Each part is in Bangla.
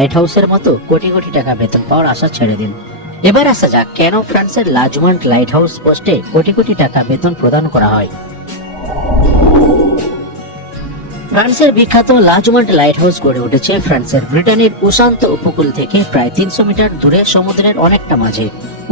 লাইট হাউসের মতো কোটি কোটি টাকা বেতন পাওয়ার আশা ছেড়ে দিন। এবার আসা যাক কেন ফ্রান্সের লাজুমান্ট লাইট হাউস পোস্টে কোটি কোটি টাকা বেতন প্রদান করা হয়। ফ্রান্সের বিখ্যাত লাজুমান্ট লাইট হাউস গড়ে উঠেছে ফ্রান্সের ব্রিটানির প্রশান্ত উপকূল থেকে প্রায় 300 মিটার দূরে সমুদ্রের অনেকটা মাঝে।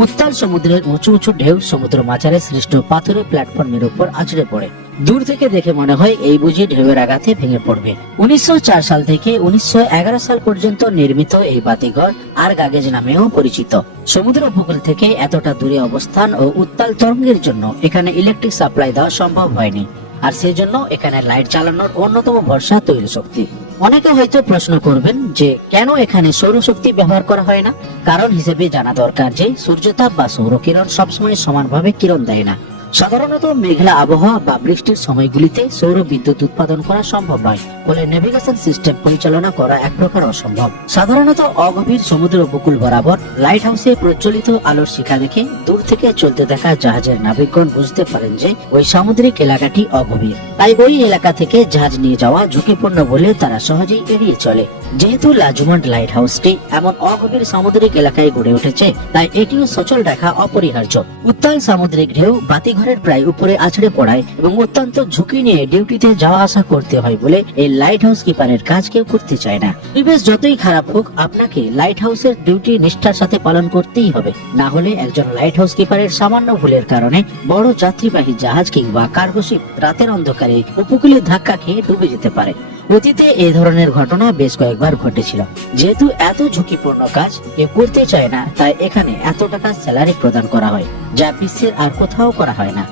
উত্তাল সমুদ্রের উঁচু উঁচু ঢেউ সমুদ্র মাঝারে সৃষ্ট পাথুরে প্ল্যাটফর্মের উপর আছড়ে পড়ে। দূর থেকে দেখে মনে হয় এই বুঝি ঢেউয়ের আঘাতে ভেঙে পড়বে। 1904 সাল থেকে 1911 সাল পর্যন্ত নির্মিত এই বাতিঘর আর গাগেজ নামেও পরিচিত। সমুদ্র উপকূল থেকে এতটা দূরে অবস্থান ও উত্তাল তরঙ্গের জন্য এখানে ইলেকট্রিক সাপ্লাই দেওয়া সম্ভব হয়নি, আর সেই জন্য এখানে লাইট চালানোর অন্যতম ভরসা তৈল শক্তি। অনেকে হয়তো প্রশ্ন করবেন যে কেন এখানে সৌরশক্তি ব্যবহার করা হয় না। কারণ হিসেবে জানা দরকার যে সূর্যতাপ বা সৌরকিরণ সবসময় সমানভাবে কিরণ দেয় না। সাধারণত মেঘলা আবহাওয়া বা বৃষ্টির সময়গুলিতে সৌর বিদ্যুৎ উৎপাদন করা সম্ভব নয়, ফলে নেভিগেশন সিস্টেম পরিচালনা করা এক প্রকার অসম্ভব। সাধারণত অগভীর সমুদ্র উপকূল বরাবর লাইট হাউসে প্রজ্বলিত আলোর শিখা দেখে দূর থেকে চলতে দেখা জাহাজের নাবিকগণ বুঝতে পারেন যে ওই সামুদ্রিক এলাকাটি অগভীর, তাই ওই এলাকা থেকে জাহাজ নিয়ে যাওয়া ঝুঁকিপূর্ণ বলে তারা সহজেই এড়িয়ে চলে। যেহেতু লাজুমান্ট লাইট হাউসটি এমন অগভীর সামুদ্রিক এলাকায় গড়ে উঠেছে, তাই এটিও সচল রাখা অপরিহার্য। উত্তাল সামুদ্রিক ঢেউ বাতিঘরের প্রায় উপরে আছড়ে পড়ায় এবং অত্যন্ত ঝুঁকি নিয়ে ডিউটিতে যাওয়া আসা করতে হয় বলে এই লাইট হাউস কিপারের কাজ কেউ করতে চায় না। পরিবেশ যতই খারাপ হোক, আপনাকে লাইট হাউসের ডিউটি নিষ্ঠার সাথে পালন করতেই হবে, না হলে একজন লাইট হাউস কিপারের সামান্য ভুলের কারণে বড় যাত্রীবাহী জাহাজ কিংবা কার্গো শিপ রাতের অন্ধকারে উপকূলে ধাক্কা খেয়ে ডুবে যেতে পারে। অতীতে এই ধরনের ঘটনা বেশ কয়েকবার ঘটেছিল। যেহেতু এত ঝুঁকিপূর্ণ কাজ কেউ করতে চায় না, তাই এখানে এত টাকা স্যালারি প্রদান করা হয়, যা বিশ্বের আর কোথাও করা হয় না।